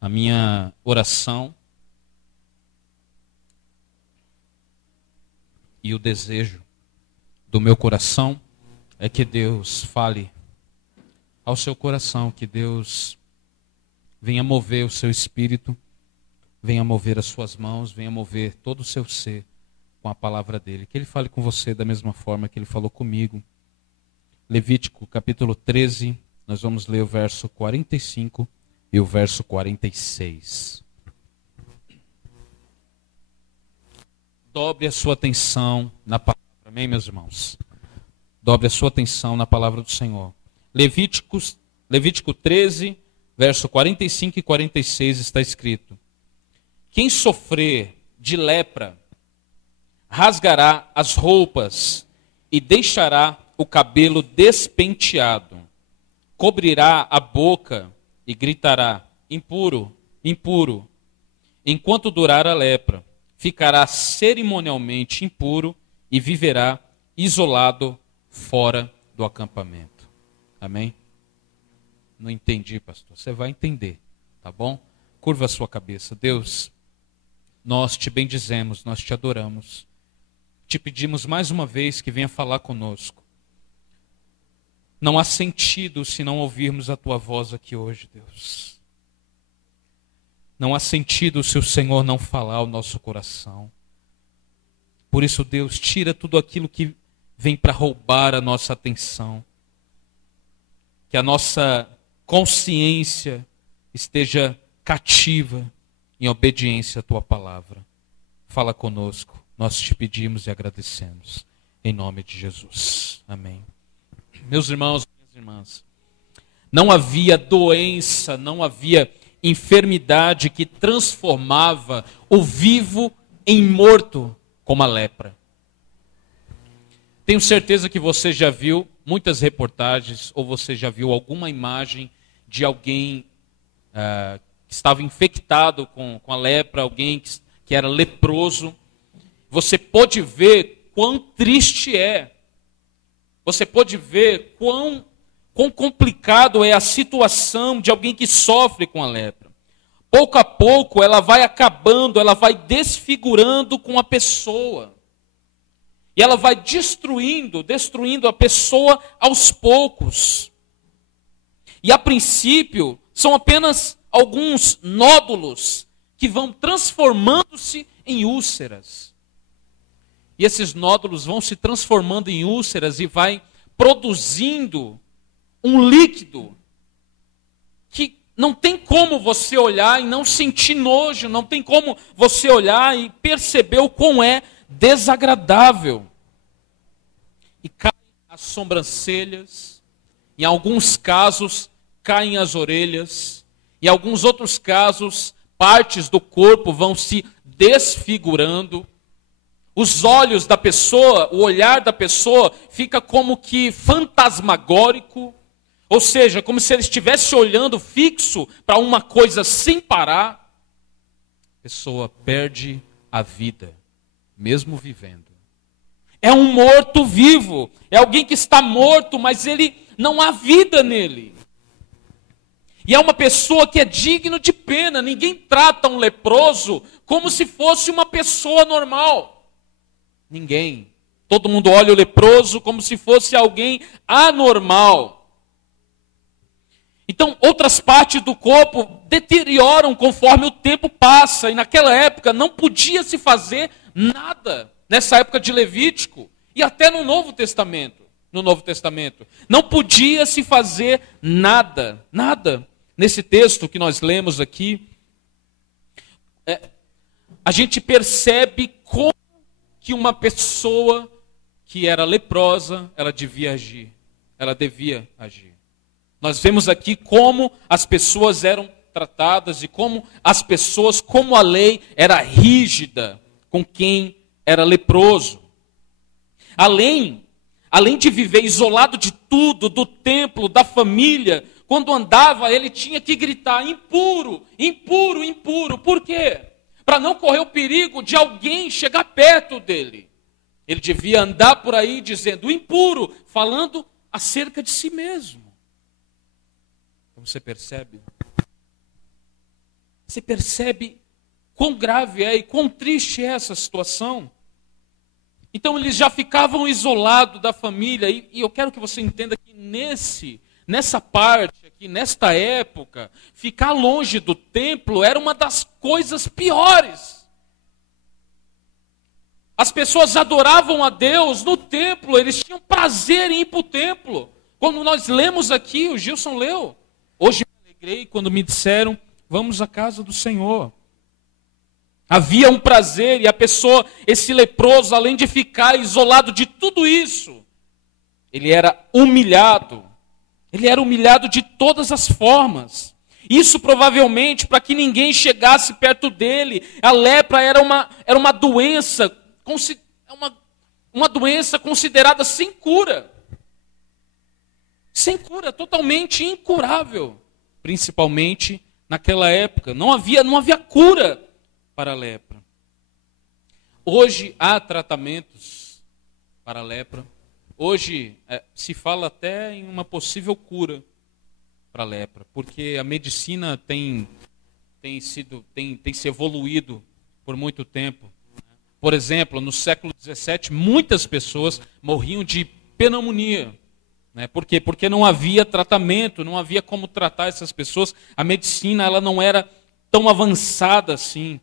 A minha oração e o desejo do meu coração é que Deus fale ao seu coração, que Deus venha mover o seu espírito, venha mover as suas mãos, venha mover todo o seu ser com a palavra dele. Que ele fale com você da mesma forma que ele falou comigo. Levítico capítulo 13, nós vamos ler o verso 45 e o verso 46. Dobre a sua atenção na palavra, amém, meus irmãos? Dobre a sua atenção na palavra do Senhor. Levítico 13, verso 45 e 46 está escrito: quem sofrer de lepra, rasgará as roupas e deixará o cabelo despenteado, cobrirá a boca e gritará: impuro, impuro. Enquanto durar a lepra, ficará cerimonialmente impuro e viverá isolado fora do acampamento. Amém? Não entendi, pastor. Você vai entender, tá bom? Curva a sua cabeça. Deus, nós te bendizemos, nós te adoramos. Te pedimos mais uma vez que venha falar conosco. Não há sentido se não ouvirmos a tua voz aqui hoje, Deus. Não há sentido se o Senhor não falar ao nosso coração. Por isso, Deus, tira tudo aquilo que vem para roubar a nossa atenção. Que a nossa consciência esteja cativa em obediência à tua palavra. Fala conosco, nós te pedimos e agradecemos. Em nome de Jesus. Amém. Meus irmãos e minhas irmãs, não havia doença, não havia enfermidade que transformava o vivo em morto como a lepra. Tenho certeza que você já viu muitas reportagens ou você já viu alguma imagem de alguém que estava infectado com a lepra, alguém que era leproso. Você pode ver quão triste é. Você pode ver quão complicado é a situação de alguém que sofre com a lepra. Pouco a pouco ela vai acabando, ela vai desfigurando com a pessoa. E ela vai destruindo a pessoa aos poucos. E a princípio, são apenas alguns nódulos que vão transformando-se em úlceras. E esses nódulos vão se transformando em úlceras e vai produzindo um líquido que não tem como você olhar e não sentir nojo, não tem como você olhar e perceber o quão é desagradável. E caem as sobrancelhas, em alguns casos caem as orelhas, em alguns outros casos partes do corpo vão se desfigurando. Os olhos da pessoa, o olhar da pessoa fica como que fantasmagórico, ou seja, como se ele estivesse olhando fixo para uma coisa sem parar. A pessoa perde a vida, mesmo vivendo. É um morto-vivo, é alguém que está morto, mas ele não há vida nele. E é uma pessoa que é digno de pena. Ninguém trata um leproso como se fosse uma pessoa normal. Ninguém. Todo mundo olha o leproso como se fosse alguém anormal. Então, outras partes do corpo deterioram conforme o tempo passa. E naquela época não podia se fazer nada. Nessa época de Levítico. E até no Novo Testamento. Não podia se fazer nada. Nada. Nesse texto que nós lemos aqui, a gente percebe como que uma pessoa que era leprosa, ela devia agir. Nós vemos aqui como as pessoas eram tratadas e como a lei era rígida com quem era leproso. Além de viver isolado de tudo, do templo, da família, quando andava ele tinha que gritar: impuro, impuro, impuro. Por quê? Para não correr o perigo de alguém chegar perto dele. Ele devia andar por aí dizendo impuro, falando acerca de si mesmo. Então você percebe? Você percebe quão grave é e quão triste é essa situação? Então eles já ficavam isolados da família, e eu quero que você entenda que nessa parte aqui, nesta época, ficar longe do templo era uma das coisas piores. As pessoas adoravam a Deus no templo, eles tinham prazer em ir para o templo. Quando nós lemos aqui, o Gilson leu, hoje me alegrei quando me disseram, vamos à casa do Senhor. Havia um prazer, e a pessoa, esse leproso, além de ficar isolado de tudo isso, ele era humilhado. Ele era humilhado de todas as formas. Isso provavelmente para que ninguém chegasse perto dele. A lepra era uma doença, uma doença considerada sem cura. Sem cura, totalmente incurável. Principalmente naquela época. Não havia cura para a lepra. Hoje há tratamentos para a lepra. Hoje se fala até em uma possível cura para a lepra, porque a medicina tem se evoluído por muito tempo. Por exemplo, no século XVII, muitas pessoas morriam de pneumonia. Por quê? Porque não havia tratamento, não havia como tratar essas pessoas. A medicina ela não era tão avançada assim.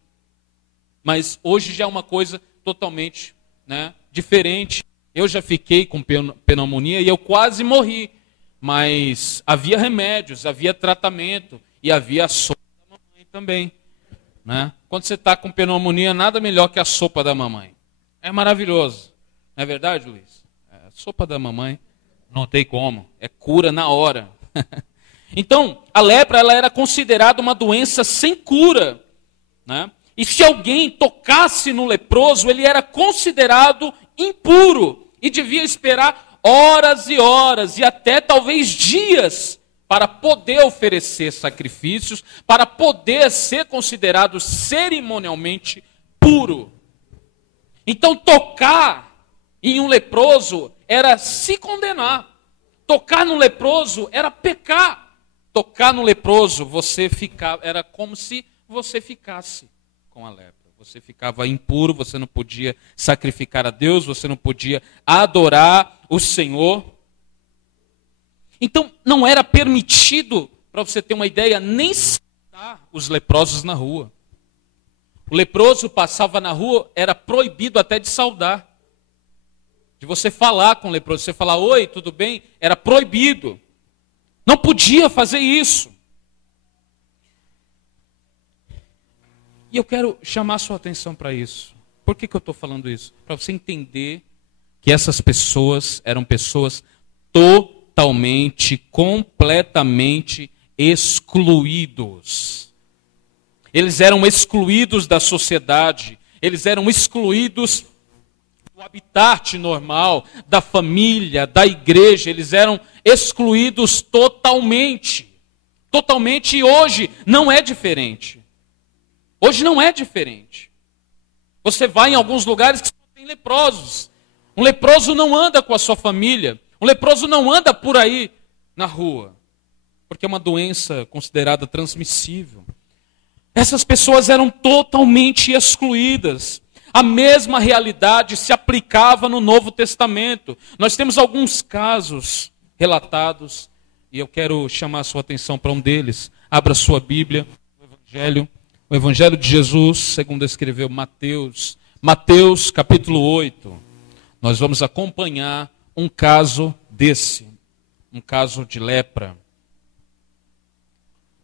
Mas hoje já é uma coisa totalmente diferente. Eu já fiquei com pneumonia e eu quase morri. Mas havia remédios, havia tratamento e havia a sopa da mamãe também. Quando você está com pneumonia, nada melhor que a sopa da mamãe. É maravilhoso. Não é verdade, Luiz? A sopa da mamãe, não tem como. É cura na hora. Então, a lepra ela era considerada uma doença sem cura. E se alguém tocasse no leproso, ele era considerado impuro e devia esperar horas e horas e até talvez dias para poder oferecer sacrifícios, para poder ser considerado cerimonialmente puro. Então tocar em um leproso era se condenar. Tocar no leproso era pecar. Tocar no leproso era como se você ficasse com a lepra. Você ficava impuro, você não podia sacrificar a Deus, você não podia adorar o Senhor. Então, não era permitido, para você ter uma ideia, nem saudar os leprosos na rua. O leproso passava na rua, era proibido até de saudar. De você falar com o leproso, você falar, oi, tudo bem? Era proibido. Não podia fazer isso. E eu quero chamar a sua atenção para isso. Por que eu estou falando isso? Para você entender que essas pessoas eram pessoas totalmente, completamente excluídos. Eles eram excluídos da sociedade, eles eram excluídos do habitat normal, da família, da igreja, eles eram excluídos totalmente. Totalmente, e hoje não é diferente. Hoje não é diferente. Você vai em alguns lugares que só tem leprosos. Um leproso não anda com a sua família. Um leproso não anda por aí na rua. Porque é uma doença considerada transmissível. Essas pessoas eram totalmente excluídas. A mesma realidade se aplicava no Novo Testamento. Nós temos alguns casos relatados. E eu quero chamar a sua atenção para um deles. Abra sua Bíblia, o Evangelho de Jesus, segundo escreveu Mateus. Mateus capítulo 8. Nós vamos acompanhar um caso desse. Um caso de lepra.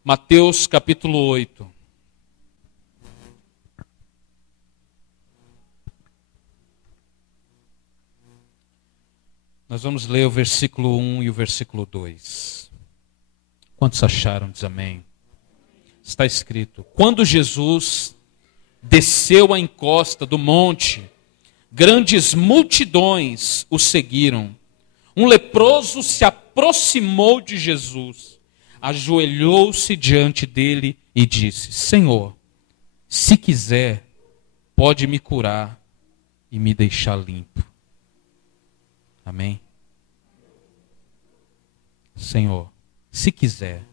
Mateus capítulo 8. Nós vamos ler o versículo 1 e o versículo 2. Quantos acharam? Diz amém. Está escrito: quando Jesus desceu a encosta do monte, grandes multidões o seguiram. Um leproso se aproximou de Jesus, ajoelhou-se diante dele e disse: Senhor, se quiser, pode me curar e me deixar limpo. Amém? Senhor, se quiser,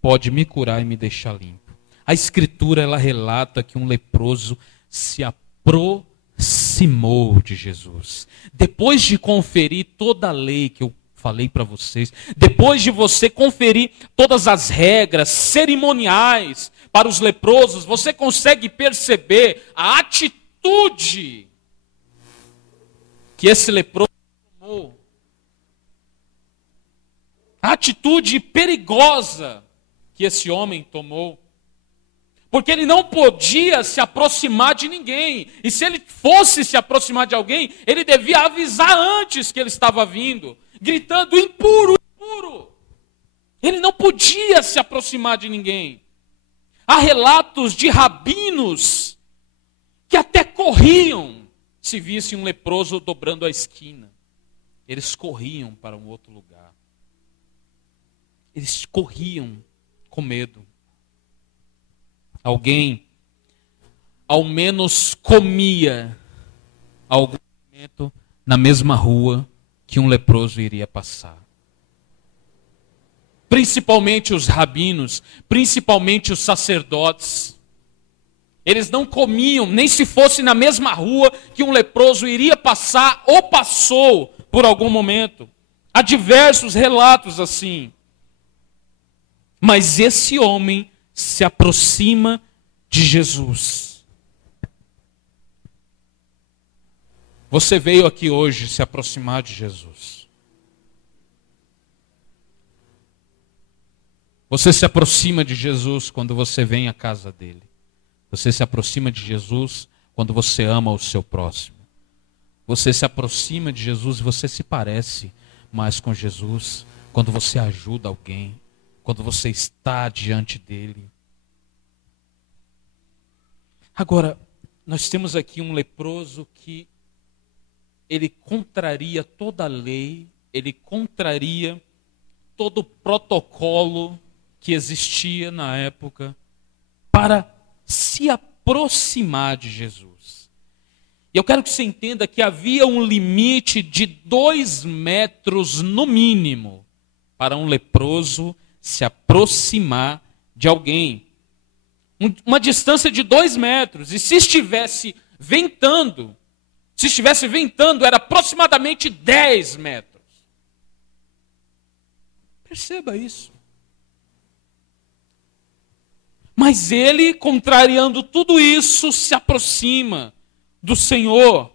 pode me curar e me deixar limpo. A Escritura, ela relata que um leproso se aproximou de Jesus. Depois de conferir toda a lei que eu falei para vocês, depois de você conferir todas as regras cerimoniais para os leprosos, você consegue perceber a atitude que esse leproso tomou. A atitude perigosa que esse homem tomou. Porque ele não podia se aproximar de ninguém. E se ele fosse se aproximar de alguém, ele devia avisar antes que ele estava vindo, gritando: impuro, impuro. Ele não podia se aproximar de ninguém. Há relatos de rabinos que até corriam se vissem um leproso dobrando a esquina. Eles corriam para um outro lugar. Eles corriam com medo. Alguém, ao menos, comia algum alimento na mesma rua que um leproso iria passar. Principalmente os rabinos, principalmente os sacerdotes. Eles não comiam, nem se fosse na mesma rua que um leproso iria passar ou passou por algum momento. Há diversos relatos assim. Mas esse homem se aproxima de Jesus. Você veio aqui hoje se aproximar de Jesus. Você se aproxima de Jesus quando você vem à casa dele. Você se aproxima de Jesus quando você ama o seu próximo. Você se aproxima de Jesus e você se parece mais com Jesus quando você ajuda alguém, quando você está diante dele. Agora, nós temos aqui um leproso que ele contraria toda a lei, ele contraria todo o protocolo que existia na época para se aproximar de Jesus. E eu quero que você entenda que havia um limite de 2 metros no mínimo para um leproso se aproximar de alguém. Uma distância de 2 metros. E se estivesse ventando, era aproximadamente 10 metros. Perceba isso. Mas ele, contrariando tudo isso, se aproxima do Senhor.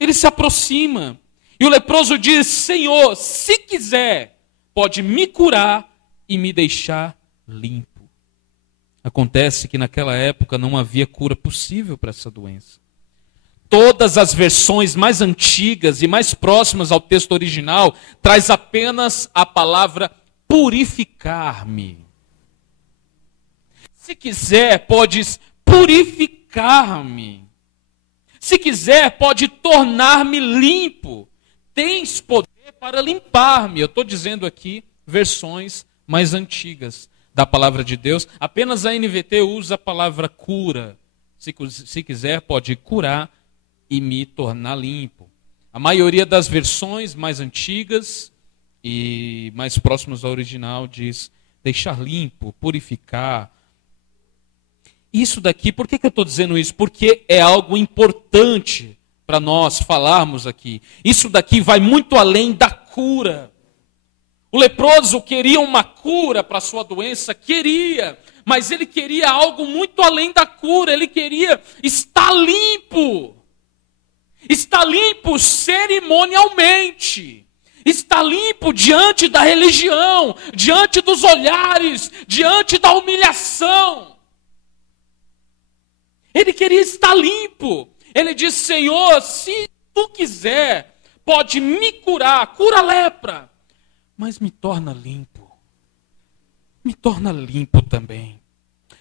Ele se aproxima. E o leproso diz: Senhor, se quiser, pode me curar e me deixar limpo. Acontece que naquela época não havia cura possível para essa doença. Todas as versões mais antigas e mais próximas ao texto original traz apenas a palavra purificar-me. Se quiser, podes purificar-me. Se quiser, pode tornar-me limpo. Tens poder para limpar-me. Eu estou dizendo aqui versões mais antigas da palavra de Deus. Apenas a NVT usa a palavra cura. Se quiser, pode curar e me tornar limpo. A maioria das versões mais antigas e mais próximas ao original diz deixar limpo, purificar. Isso daqui, por que eu estou dizendo isso? Porque é algo importante para nós falarmos aqui. Isso daqui vai muito além da cura. O leproso queria uma cura para a sua doença? Queria, mas ele queria algo muito além da cura. Ele queria estar limpo. Está limpo cerimonialmente. Está limpo diante da religião, diante dos olhares, diante da humilhação. Ele queria estar limpo. Ele disse: Senhor, se tu quiser, pode me curar, cura a lepra, mas me torna limpo. Me torna limpo também.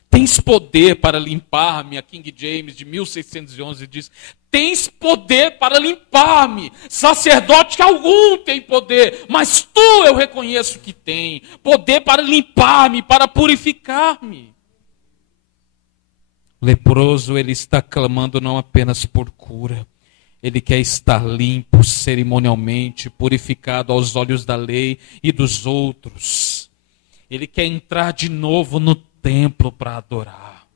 Tens poder para limpar-me. A King James de 1611 diz: tens poder para limpar-me. Sacerdote algum tem poder, mas tu eu reconheço que tem poder para limpar-me, para purificar-me. O leproso, ele está clamando não apenas por cura, ele quer estar limpo cerimonialmente, purificado aos olhos da lei e dos outros. Ele quer entrar de novo no templo para adorar.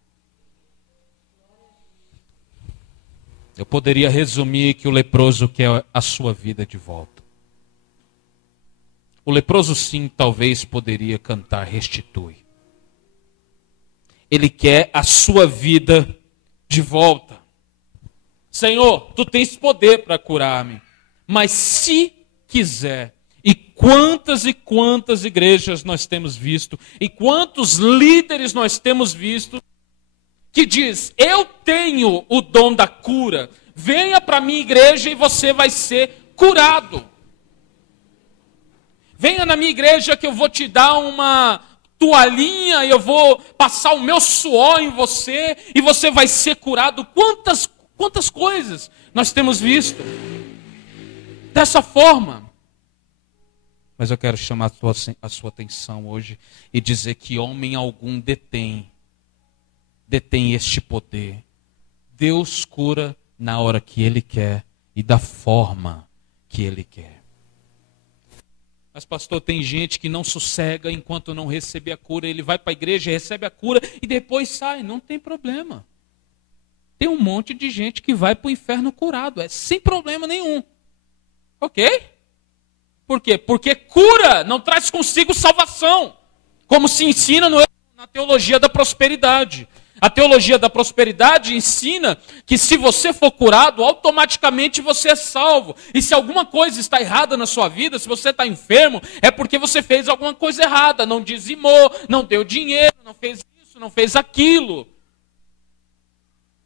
Eu poderia resumir que o leproso quer a sua vida de volta. O leproso, sim, talvez poderia cantar restitui. Ele quer a sua vida de volta. Senhor, tu tens poder para curar-me, mas se quiser, e quantas igrejas nós temos visto, e quantos líderes nós temos visto, que diz, eu tenho o dom da cura, venha para a minha igreja e você vai ser curado. Venha na minha igreja que eu vou te dar uma toalhinha, eu vou passar o meu suor em você e você vai ser curado. Quantas coisas nós temos visto dessa forma. Mas eu quero chamar a sua atenção hoje e dizer que homem algum detém este poder. Deus cura na hora que Ele quer e da forma que Ele quer. Mas pastor, tem gente que não sossega enquanto não receber a cura. Ele vai para a igreja, recebe a cura e depois sai. Não tem problema. Tem um monte de gente que vai para o inferno curado. É sem problema nenhum. Ok? Por quê? Porque cura não traz consigo salvação. Como se ensina na teologia da prosperidade. A teologia da prosperidade ensina que se você for curado, automaticamente você é salvo. E se alguma coisa está errada na sua vida, se você está enfermo, é porque você fez alguma coisa errada. Não dizimou, não deu dinheiro, não fez isso, não fez aquilo.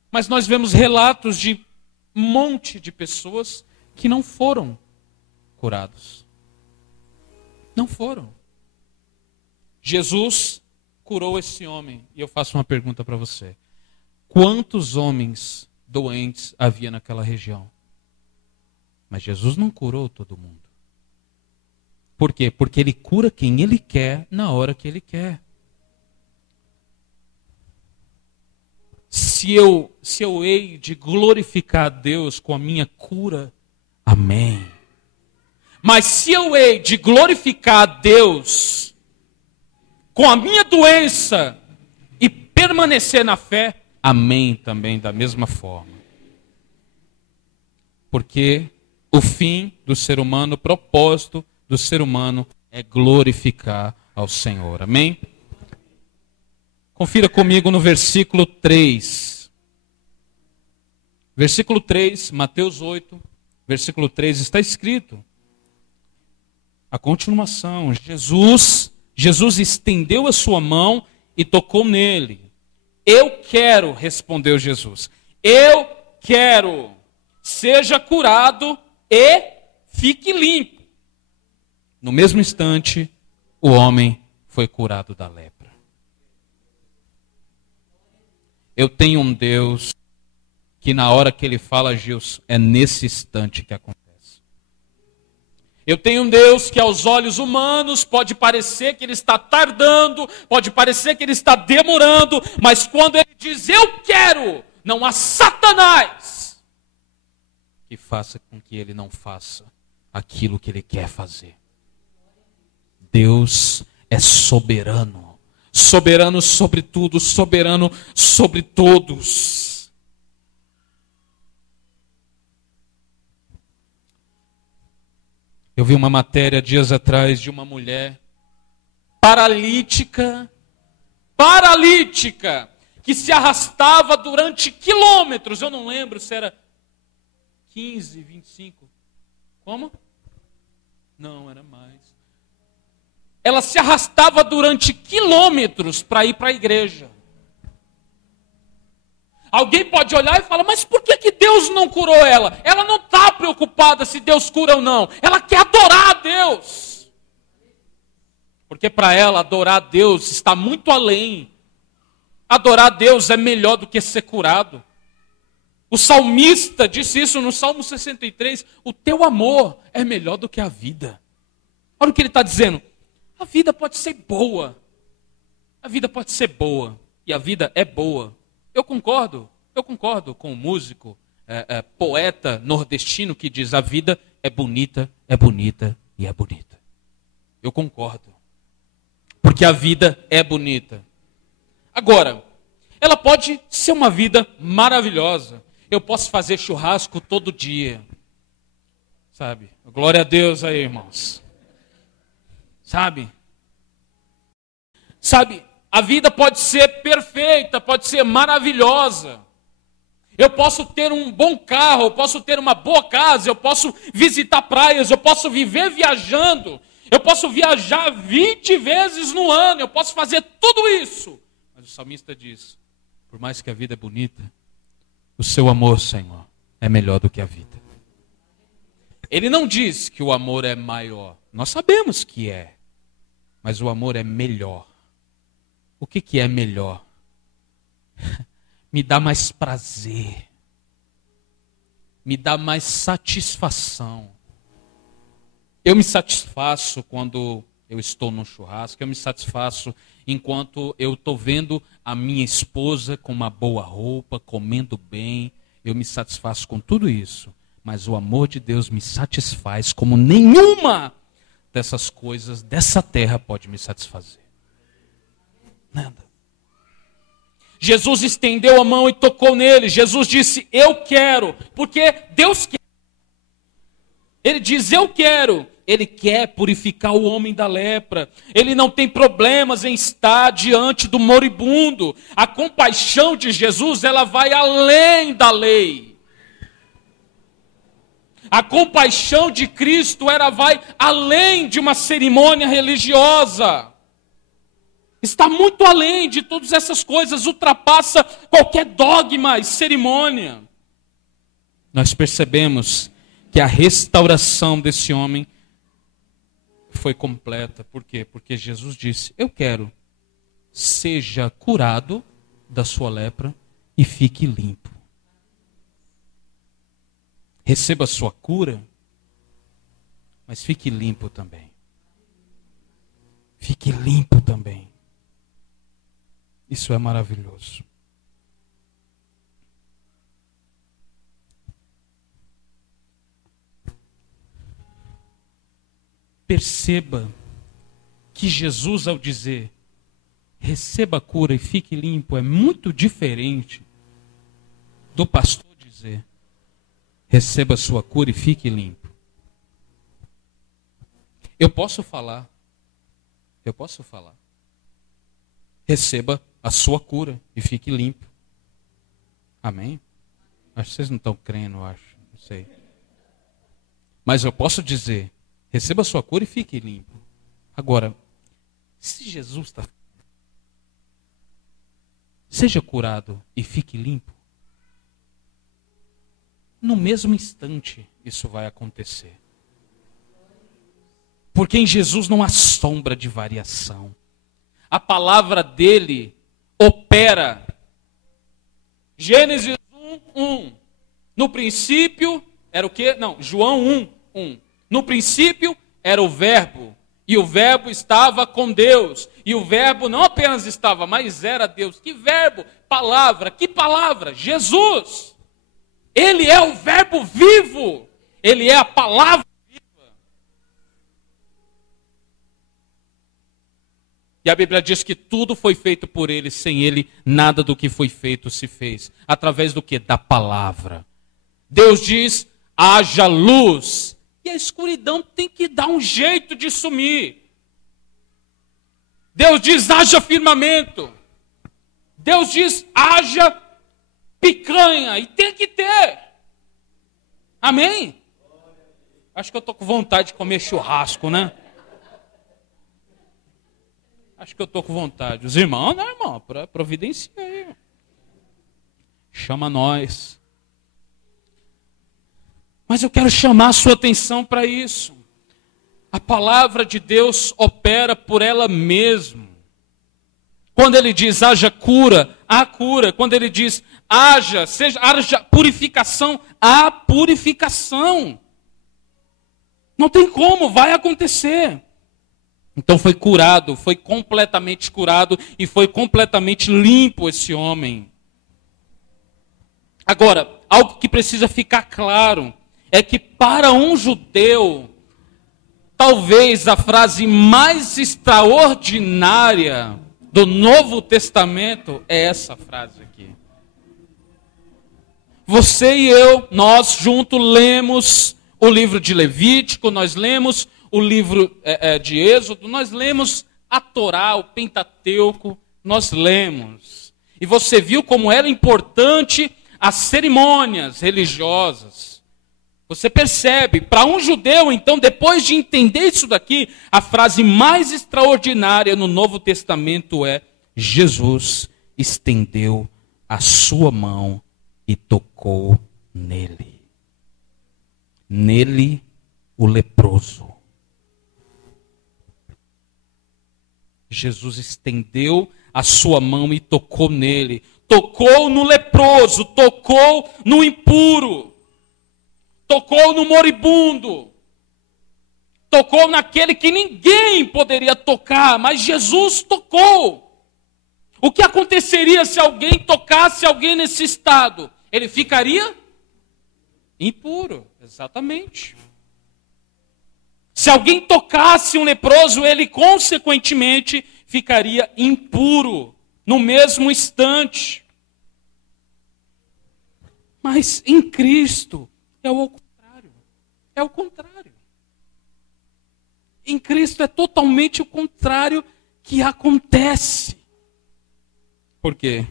Mas nós vemos relatos de um monte de pessoas que não foram curados. Não foram. Jesus curou esse homem. E eu faço uma pergunta para você. Quantos homens doentes havia naquela região? Mas Jesus não curou todo mundo. Por quê? Porque Ele cura quem Ele quer, na hora que Ele quer. Se eu hei de glorificar a Deus com a minha cura, amém. Mas se eu hei de glorificar a Deus com a minha doença e permanecer na fé, amém também, da mesma forma. Porque o fim do ser humano, o propósito do ser humano é glorificar ao Senhor. Amém? Confira comigo no versículo 3. Versículo 3, Mateus 8, versículo 3, está escrito. A continuação, Jesus estendeu a sua mão e tocou nele. Eu quero, respondeu Jesus. Eu quero, seja curado e fique limpo. No mesmo instante, o homem foi curado da lepra. Eu tenho um Deus que na hora que Ele fala, Gilson, é nesse instante que acontece. Eu tenho um Deus que aos olhos humanos pode parecer que Ele está tardando, pode parecer que Ele está demorando, mas quando Ele diz, eu quero, não há Satanás que faça com que Ele não faça aquilo que Ele quer fazer. Deus é soberano, soberano sobre tudo, soberano sobre todos. Eu vi uma matéria dias atrás de uma mulher paralítica, que se arrastava durante quilômetros. Eu não lembro se era 15, 25. Como? Não, era mais. Ela se arrastava durante quilômetros para ir para a igreja. Alguém pode olhar e falar, mas por que Deus não curou ela? Ela não está preocupada se Deus cura ou não. Ela quer adorar a Deus. Porque para ela, adorar a Deus está muito além. Adorar a Deus é melhor do que ser curado. O salmista disse isso no Salmo 63. O teu amor é melhor do que a vida. Olha o que ele está dizendo. A vida pode ser boa. A vida pode ser boa. E a vida é boa. Eu concordo com o músico, poeta nordestino que diz a vida é bonita e é bonita. Eu concordo. Porque a vida é bonita. Agora, ela pode ser uma vida maravilhosa. Eu posso fazer churrasco todo dia. Sabe? Glória a Deus aí, irmãos. Sabe? A vida pode ser perfeita, pode ser maravilhosa. Eu posso ter um bom carro, eu posso ter uma boa casa, eu posso visitar praias, eu posso viver viajando, eu posso viajar 20 vezes no ano, eu posso fazer tudo isso. Mas o salmista diz, por mais que a vida é bonita, o seu amor, Senhor, é melhor do que a vida. Ele não diz que o amor é maior, nós sabemos que é, mas o amor é melhor. O que é melhor? Me dá mais prazer, me dá mais satisfação. Eu me satisfaço quando eu estou num churrasco, eu me satisfaço enquanto eu estou vendo a minha esposa com uma boa roupa, comendo bem, eu me satisfaço com tudo isso. Mas o amor de Deus me satisfaz como nenhuma dessas coisas dessa terra pode me satisfazer. Nada. Jesus estendeu a mão e tocou nele. Jesus disse, eu quero, porque Deus quer. Ele diz, eu quero. Ele quer purificar o homem da lepra. Ele não tem problemas em estar diante do moribundo. A compaixão de Jesus, ela vai além da lei. A compaixão de Cristo, ela vai além de uma cerimônia religiosa. Está muito além de todas essas coisas, ultrapassa qualquer dogma e cerimônia. Nós percebemos que a restauração desse homem foi completa. Por quê? Porque Jesus disse, eu quero, seja curado da sua lepra e fique limpo. Receba a sua cura, mas fique limpo também. Fique limpo também. Isso é maravilhoso. Perceba que Jesus, ao dizer, receba a cura e fique limpo, é muito diferente do pastor dizer, receba a sua cura e fique limpo. Eu posso falar, receba a sua cura e fique limpo. Amém? Acho que vocês não estão crendo, acho. Não sei. Mas eu posso dizer, receba a sua cura e fique limpo. Agora, se Jesus está... Seja curado e fique limpo. No mesmo instante, isso vai acontecer. Porque em Jesus não há sombra de variação. A palavra dele opera. Gênesis 1:1. No princípio era o quê? Não, João 1:1. No princípio era o verbo, e o verbo estava com Deus, e o verbo não apenas estava, mas era Deus. Que verbo? Palavra. Que palavra? Jesus. Ele é o verbo vivo. Ele é a palavra viva. E a Bíblia diz que tudo foi feito por ele, sem ele nada do que foi feito se fez. Através do quê? Da palavra. Deus diz, haja luz. E a escuridão tem que dar um jeito de sumir. Deus diz, haja firmamento. Deus diz, haja picanha. E tem que ter. Amém? Acho que eu estou com vontade de comer churrasco, né? Acho que eu estou com vontade. Os irmãos, não, irmão, providencia aí. Chama nós. Mas eu quero chamar a sua atenção para isso. A palavra de Deus opera por ela mesma. Quando ele diz haja cura, há cura. Quando ele diz haja purificação, há purificação. Não tem como, vai acontecer. Então foi curado, foi completamente curado e foi completamente limpo esse homem. Agora, algo que precisa ficar claro é que para um judeu, talvez a frase mais extraordinária do Novo Testamento é essa frase aqui. Você e eu, nós juntos lemos o livro de Levítico, nós lemos o livro de Êxodo, nós lemos a Torá, o Pentateuco, nós lemos. E você viu como era importante as cerimônias religiosas. Você percebe, para um judeu, então, depois de entender isso daqui, a frase mais extraordinária no Novo Testamento é: Jesus estendeu a sua mão e tocou nele. Nele, o leproso. Jesus estendeu a sua mão e tocou nele. Tocou no leproso, tocou no impuro. Tocou no moribundo, tocou naquele que ninguém poderia tocar, mas Jesus tocou. O que aconteceria se alguém tocasse alguém nesse estado? Ele ficaria impuro, exatamente. Se alguém tocasse um leproso, ele consequentemente ficaria impuro no mesmo instante. Mas em Cristo é o contrário. É o contrário. Em Cristo é totalmente o contrário que acontece. Por quê?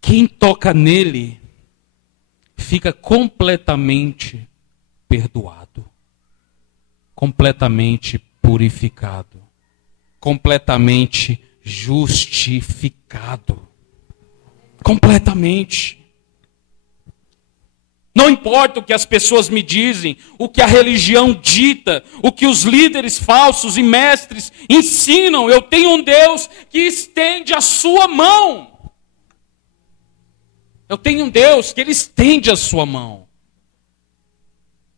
Quem toca nele fica completamente perdoado, completamente purificado, completamente justificado. Completamente. Não importa o que as pessoas me dizem, o que a religião dita, o que os líderes falsos e mestres ensinam. Eu tenho um Deus que estende a sua mão. Eu tenho um Deus que Ele estende a sua mão.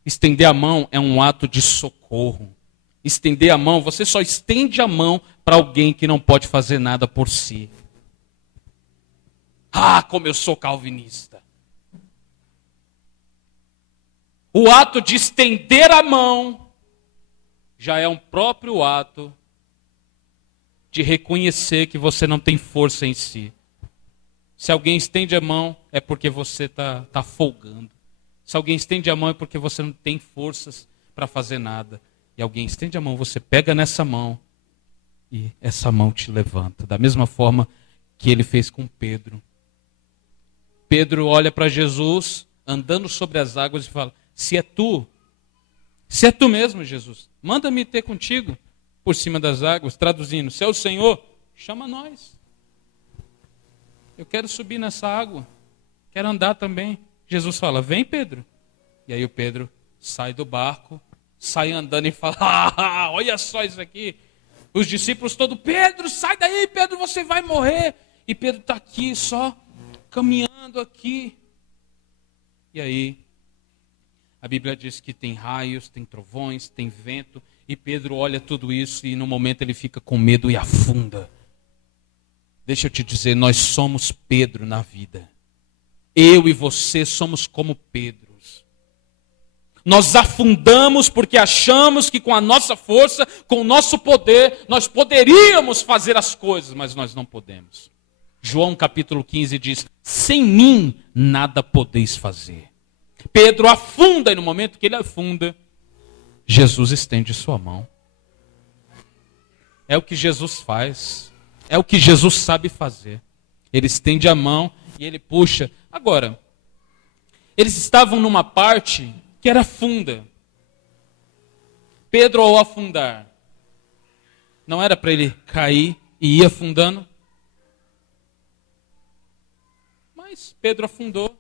Estender a mão é um ato de socorro. Estender a mão, você só estende a mão para alguém que não pode fazer nada por si. Ah, como eu sou calvinista. O ato de estender a mão já é um próprio ato de reconhecer que você não tem força em si. Se alguém estende a mão, é porque você está folgando. Se alguém estende a mão, é porque você não tem forças para fazer nada. E alguém estende a mão, você pega nessa mão e essa mão te levanta. Da mesma forma que ele fez com Pedro. Pedro olha para Jesus, andando sobre as águas e fala: se é tu mesmo, Jesus, manda-me ter contigo por cima das águas. Traduzindo, se é o Senhor, chama nós. Eu quero subir nessa água, quero andar também. Jesus fala: vem, Pedro. E aí o Pedro sai do barco, sai andando e fala: olha só isso aqui. Os discípulos todos: Pedro, sai daí, Pedro, você vai morrer. E Pedro está aqui só caminhando aqui. E aí a Bíblia diz que tem raios, tem trovões, tem vento. E Pedro olha tudo isso e no momento ele fica com medo e afunda. Deixa eu te dizer, nós somos Pedro na vida. Eu e você somos como Pedros. Nós afundamos porque achamos que com a nossa força, com o nosso poder, nós poderíamos fazer as coisas, mas nós não podemos. João capítulo 15 diz: sem mim nada podeis fazer. Pedro afunda e no momento que ele afunda, Jesus estende sua mão. É o que Jesus faz. É o que Jesus sabe fazer. Ele estende a mão e ele puxa. Agora, eles estavam numa parte que era funda. Pedro, ao afundar, não era para ele cair e ir afundando? Mas Pedro afundou.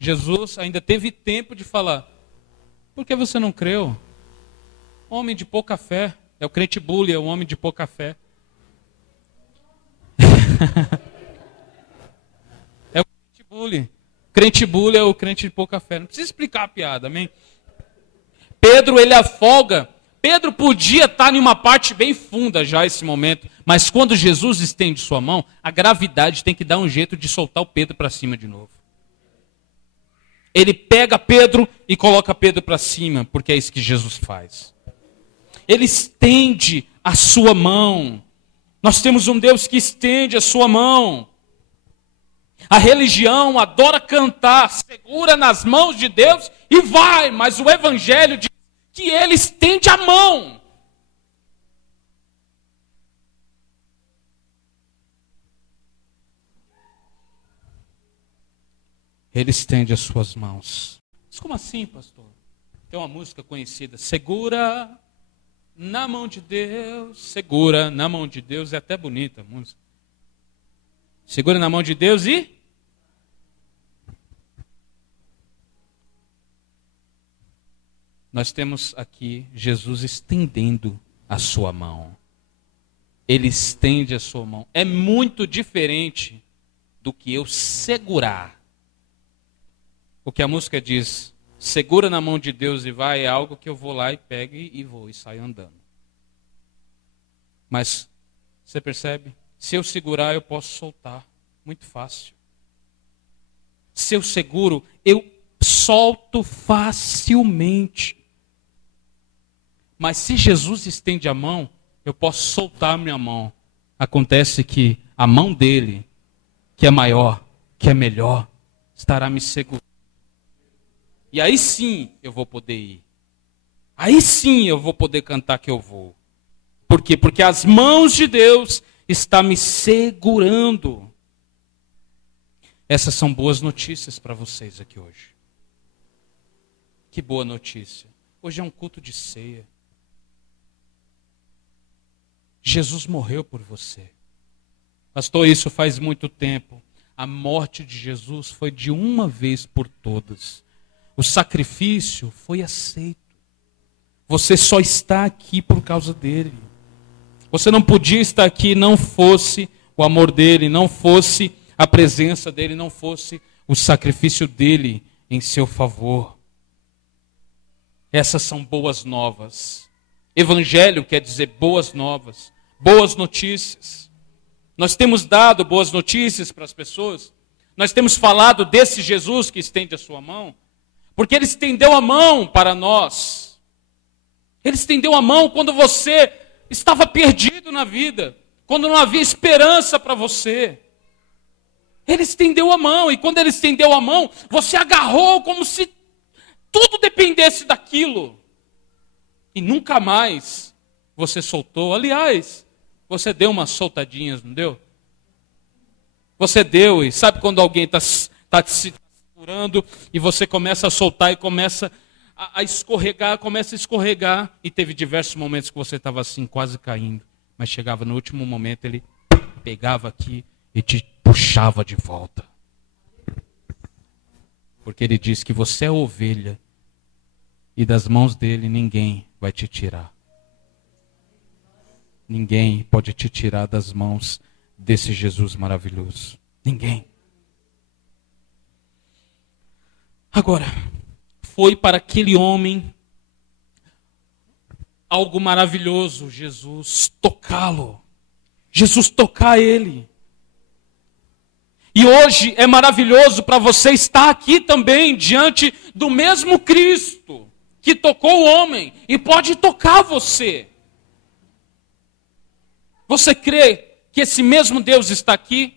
Jesus ainda teve tempo de falar: por que você não creu? Homem de pouca fé. É o crente bully, é o homem de pouca fé. É o crente bully. Crente bully é o crente de pouca fé. Não precisa explicar a piada, amém? Pedro, ele afoga. Pedro podia estar em uma parte bem funda já esse momento, mas quando Jesus estende sua mão, a gravidade tem que dar um jeito de soltar o Pedro para cima de novo. Ele pega Pedro e coloca Pedro para cima, porque é isso que Jesus faz. Ele estende a sua mão. Nós temos um Deus que estende a sua mão. A religião adora cantar, segura nas mãos de Deus e vai, mas o Evangelho diz que Ele estende a mão. Ele estende as suas mãos. Mas como assim, pastor? Tem uma música conhecida, segura na mão de Deus, segura na mão de Deus, é até bonita a música. Segura na mão de Deus e... Nós temos aqui Jesus estendendo a sua mão. Ele estende a sua mão. É muito diferente do que eu segurar. O que a música diz, segura na mão de Deus e vai, é algo que eu vou lá e pego e vou e saio andando. Mas, você percebe? Se eu segurar, eu posso soltar. Muito fácil. Se eu seguro, eu solto facilmente. Mas se Jesus estende a mão, eu posso soltar a minha mão. Acontece que a mão dele, que é maior, que é melhor, estará me segurando. E aí sim eu vou poder ir. Aí sim eu vou poder cantar que eu vou. Por quê? Porque as mãos de Deus estão me segurando. Essas são boas notícias para vocês aqui hoje. Que boa notícia. Hoje é um culto de ceia. Jesus morreu por você. Pastor, isso faz muito tempo. A morte de Jesus foi de uma vez por todas. O sacrifício foi aceito. Você só está aqui por causa dele. Você não podia estar aqui não fosse o amor dele, não fosse a presença dele, não fosse o sacrifício dele em seu favor. Essas são boas novas. Evangelho quer dizer boas novas, boas notícias. Nós temos dado boas notícias para as pessoas. Nós temos falado desse Jesus que estende a sua mão. Porque Ele estendeu a mão para nós. Ele estendeu a mão quando você estava perdido na vida. Quando não havia esperança para você. Ele estendeu a mão. E quando Ele estendeu a mão, você agarrou como se tudo dependesse daquilo. E nunca mais você soltou. Aliás, você deu umas soltadinhas, não deu? Você deu. E sabe quando alguém está se e você começa a soltar e começa a escorregar, e teve diversos momentos que você estava assim, quase caindo, mas chegava no último momento, ele pegava aqui e te puxava de volta. Porque ele diz que você é ovelha e das mãos dele ninguém vai te tirar. Ninguém pode te tirar das mãos desse Jesus maravilhoso. Ninguém. Agora, foi para aquele homem algo maravilhoso, Jesus tocá-lo. Jesus tocar ele. E hoje é maravilhoso para você estar aqui também, diante do mesmo Cristo, que tocou o homem e pode tocar você. Você crê que esse mesmo Deus está aqui?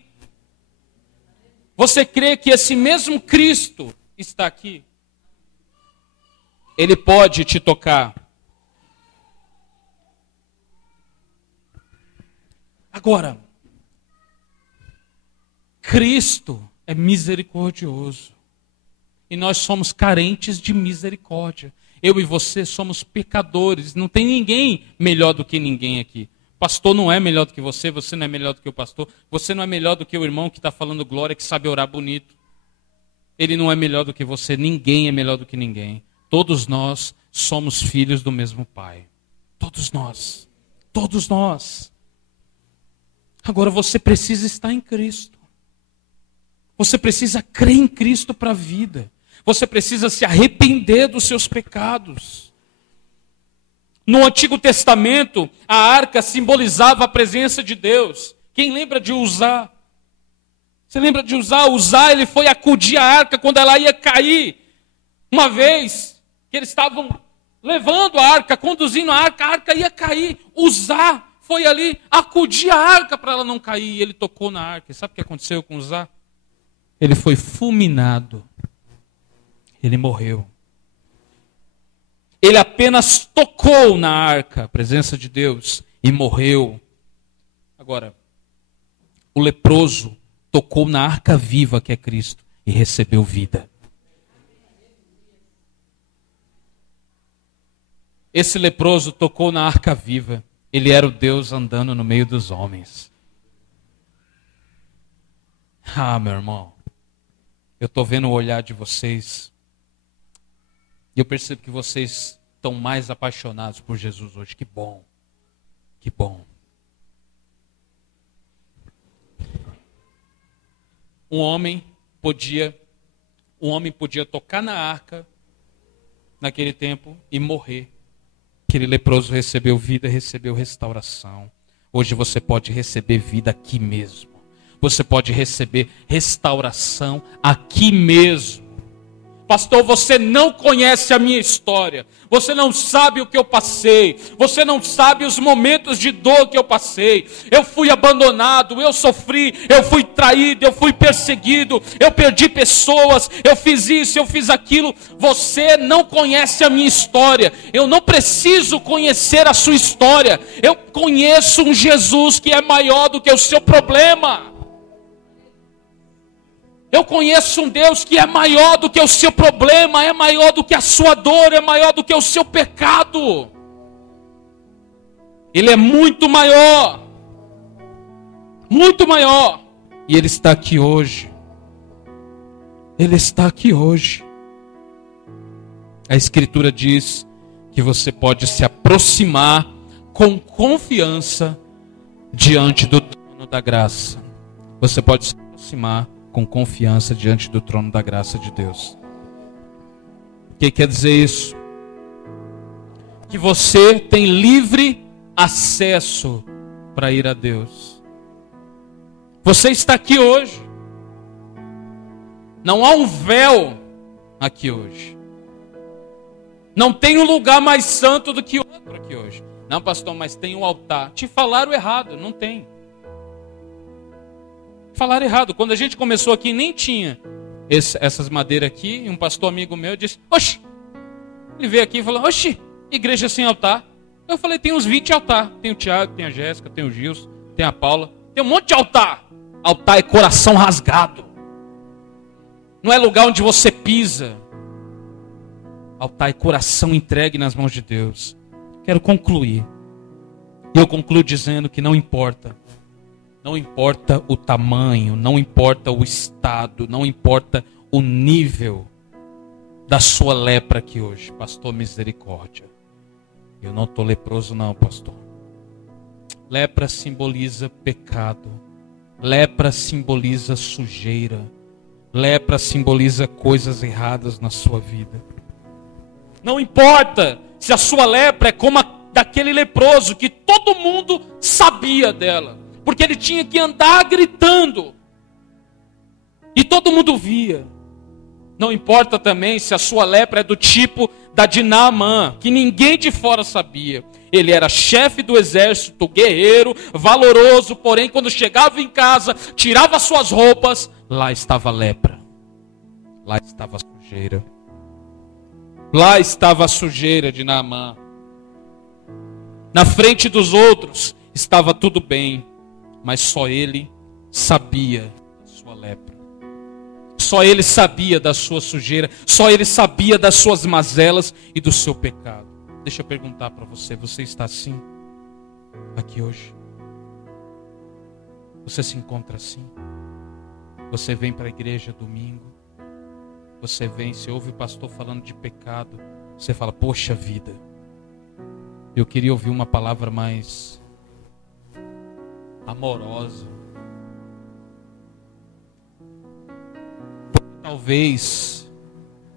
Você crê que esse mesmo Cristo está aqui? Ele pode te tocar. Agora, Cristo é misericordioso. E nós somos carentes de misericórdia. Eu e você somos pecadores. Não tem ninguém melhor do que ninguém aqui. O pastor não é melhor do que você não é melhor do que o pastor. Você não é melhor do que o irmão que está falando glória, que sabe orar bonito. Ele não é melhor do que você. Ninguém é melhor do que ninguém. Todos nós somos filhos do mesmo Pai. Todos nós. Todos nós. Agora você precisa estar em Cristo. Você precisa crer em Cristo para a vida. Você precisa se arrepender dos seus pecados. No Antigo Testamento, a arca simbolizava a presença de Deus. Quem lembra de Uzá? Você lembra de Uzá? Uzá, ele foi acudir a arca quando ela ia cair. Uma vez que eles estavam levando a arca, conduzindo a arca ia cair. Uzá foi ali acudir a arca para ela não cair. E ele tocou na arca. E sabe o que aconteceu com Uzá? Ele foi fulminado. Ele morreu. Ele apenas tocou na arca, a presença de Deus, e morreu. Agora, o leproso tocou na arca viva que é Cristo e recebeu vida. Esse leproso tocou na arca viva. Ele era o Deus andando no meio dos homens. Ah, meu irmão, eu estou vendo o olhar de vocês. E eu percebo que vocês estão mais apaixonados por Jesus hoje. Que bom. Que bom. Um homem podia tocar na arca naquele tempo e morrer. Aquele leproso recebeu vida, recebeu restauração. Hoje você pode receber vida aqui mesmo. Você pode receber restauração aqui mesmo. Pastor, você não conhece a minha história. Você não sabe o que eu passei. Você não sabe os momentos de dor que eu passei. Eu fui abandonado, eu sofri, eu fui traído, eu fui perseguido, eu perdi pessoas, eu fiz isso, eu fiz aquilo. Você não conhece a minha história. Eu não preciso conhecer a sua história. Eu conheço um Jesus que é maior do que o seu problema. Eu conheço um Deus que é maior do que o seu problema, é maior do que a sua dor, é maior do que o seu pecado. Ele é muito maior. Muito maior. E Ele está aqui hoje. Ele está aqui hoje. A Escritura diz que você pode se aproximar com confiança diante do trono da graça. Você pode se aproximar com confiança diante do trono da graça de Deus. O que quer dizer isso? Que você tem livre acesso para ir a Deus. Você está aqui hoje. Não há um véu aqui hoje. Não tem um lugar mais santo do que outro aqui hoje. Não, pastor, mas tem um altar. Te falaram errado, não tem. Falaram errado. Quando a gente começou aqui, nem tinha essas madeiras aqui. E um pastor amigo meu disse, oxe, ele veio aqui e falou, oxe, igreja sem altar. Eu falei, tem uns 20 altar. Tem o Tiago, tem a Jéssica, tem o Gilson, tem a Paula. Tem um monte de altar. Altar é coração rasgado. Não é lugar onde você pisa. Altar é coração entregue nas mãos de Deus. Quero concluir. E eu concluo dizendo que não importa. Não importa o tamanho, não importa o estado, não importa o nível da sua lepra aqui hoje. Pastor, misericórdia. Eu não estou leproso não, pastor. Lepra simboliza pecado. Lepra simboliza sujeira. Lepra simboliza coisas erradas na sua vida. Não importa se a sua lepra é como a daquele leproso que todo mundo sabia dela. Porque ele tinha que andar gritando. E todo mundo via. Não importa também se a sua lepra é do tipo da de Naamã, que ninguém de fora sabia. Ele era chefe do exército, guerreiro, valoroso, porém quando chegava em casa, tirava suas roupas, lá estava a lepra. Lá estava a sujeira. Lá estava a sujeira de Naamã. Na frente dos outros estava tudo bem. Mas só ele sabia da sua lepra. Só ele sabia da sua sujeira. Só ele sabia das suas mazelas e do seu pecado. Deixa eu perguntar para você. Você está assim? Aqui hoje? Você se encontra assim? Você vem para a igreja domingo? Você vem, você ouve o pastor falando de pecado. Você fala, poxa vida. Eu queria ouvir uma palavra mais amorosa.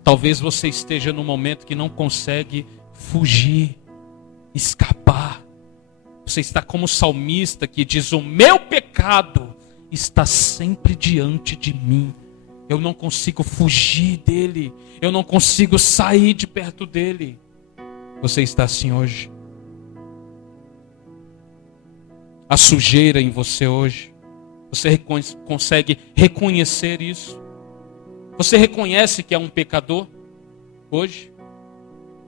Talvez você esteja num momento que não consegue fugir, escapar. Você está como o salmista que diz, o meu pecado está sempre diante de mim. Eu não consigo fugir dele. Eu não consigo sair de perto dele. Você está assim hoje? A sujeira em você hoje, você consegue reconhecer isso? Você reconhece que é um pecador hoje?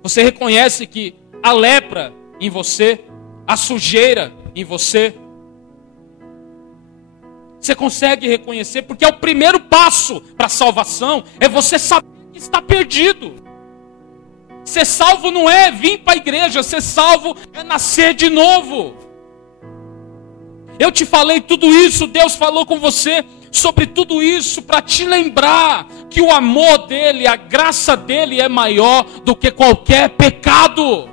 Você reconhece que a lepra em você, a sujeira em você? Você consegue reconhecer? Porque é o primeiro passo para a salvação, é você saber que está perdido. Ser salvo não é vir para a igreja, ser salvo é nascer de novo. Eu te falei tudo isso, Deus falou com você sobre tudo isso para te lembrar que o amor dele, a graça dele é maior do que qualquer pecado.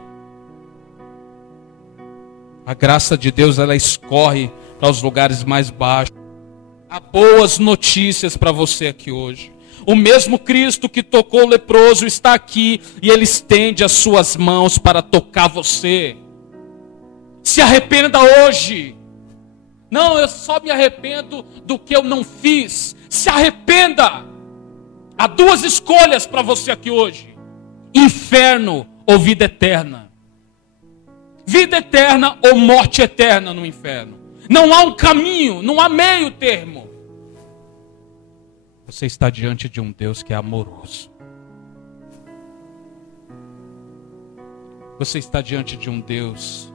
A graça de Deus, ela escorre para os lugares mais baixos. Há boas notícias para você aqui hoje. O mesmo Cristo que tocou o leproso está aqui e ele estende as suas mãos para tocar você. Se arrependa hoje. Não, eu só me arrependo do que eu não fiz. Se arrependa. Há duas escolhas para você aqui hoje: inferno ou vida eterna. Vida eterna ou morte eterna no inferno. Não há um caminho, não há meio termo. Você está diante de um Deus que é amoroso. Você está diante de um Deus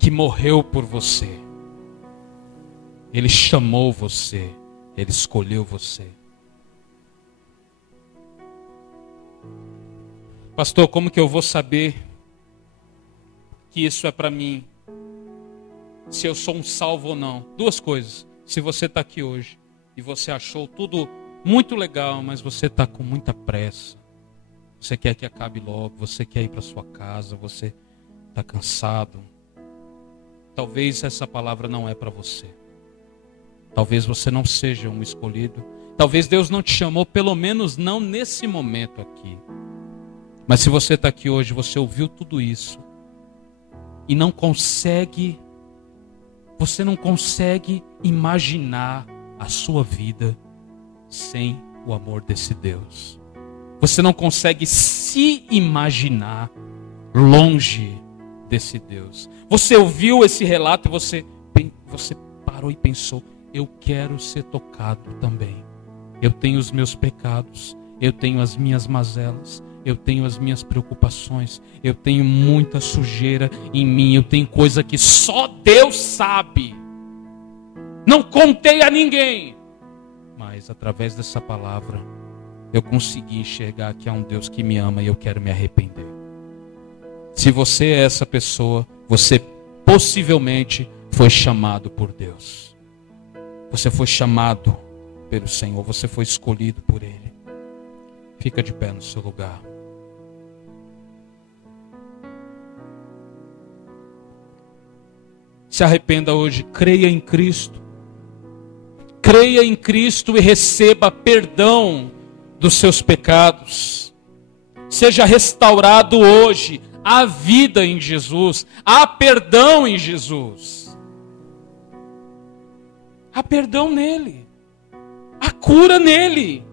que morreu por você. Ele chamou você. Ele escolheu você. Pastor, como que eu vou saber que isso é para mim? Se eu sou um salvo ou não? Duas coisas. Se você está aqui hoje e você achou tudo muito legal, mas você está com muita pressa. Você quer que acabe logo. Você quer ir para sua casa. Você está cansado. Talvez essa palavra não é para você. Talvez você não seja um escolhido. Talvez Deus não te chamou, pelo menos não nesse momento aqui. Mas se você está aqui hoje, você ouviu tudo isso e não consegue, você não consegue imaginar a sua vida sem o amor desse Deus. Você não consegue se imaginar longe desse Deus. Você ouviu esse relato e você parou e pensou: eu quero ser tocado também. Eu tenho os meus pecados, eu tenho as minhas mazelas, eu tenho as minhas preocupações, eu tenho muita sujeira em mim, eu tenho coisa que só Deus sabe. Não contei a ninguém. Mas através dessa palavra, eu consegui enxergar que há um Deus que me ama e eu quero me arrepender. Se você é essa pessoa, você possivelmente foi chamado por Deus. Você foi chamado pelo Senhor, você foi escolhido por Ele. Fica de pé no seu lugar. Se arrependa hoje, creia em Cristo. Creia em Cristo e receba perdão dos seus pecados. Seja restaurado hoje. Há vida em Jesus. Há perdão em Jesus. Há perdão nele. Há cura nele.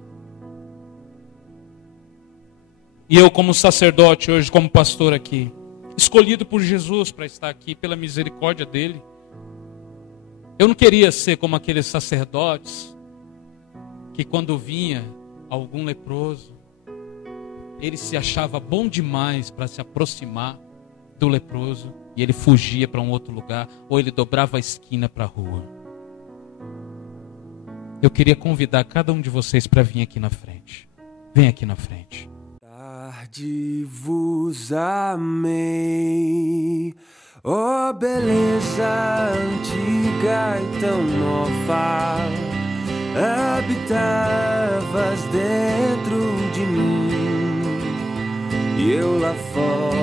E eu, como sacerdote hoje, como pastor aqui, escolhido por Jesus para estar aqui, pela misericórdia dele. Eu não queria ser como aqueles sacerdotes que quando vinha algum leproso, ele se achava bom demais para se aproximar do leproso e ele fugia para um outro lugar, ou ele dobrava a esquina para a rua. Eu queria convidar cada um de vocês para vir aqui na frente. Vem aqui na frente. Tarde vos amei, ó beleza antiga e tão nova, habitabas dentro de mim, e eu lá fora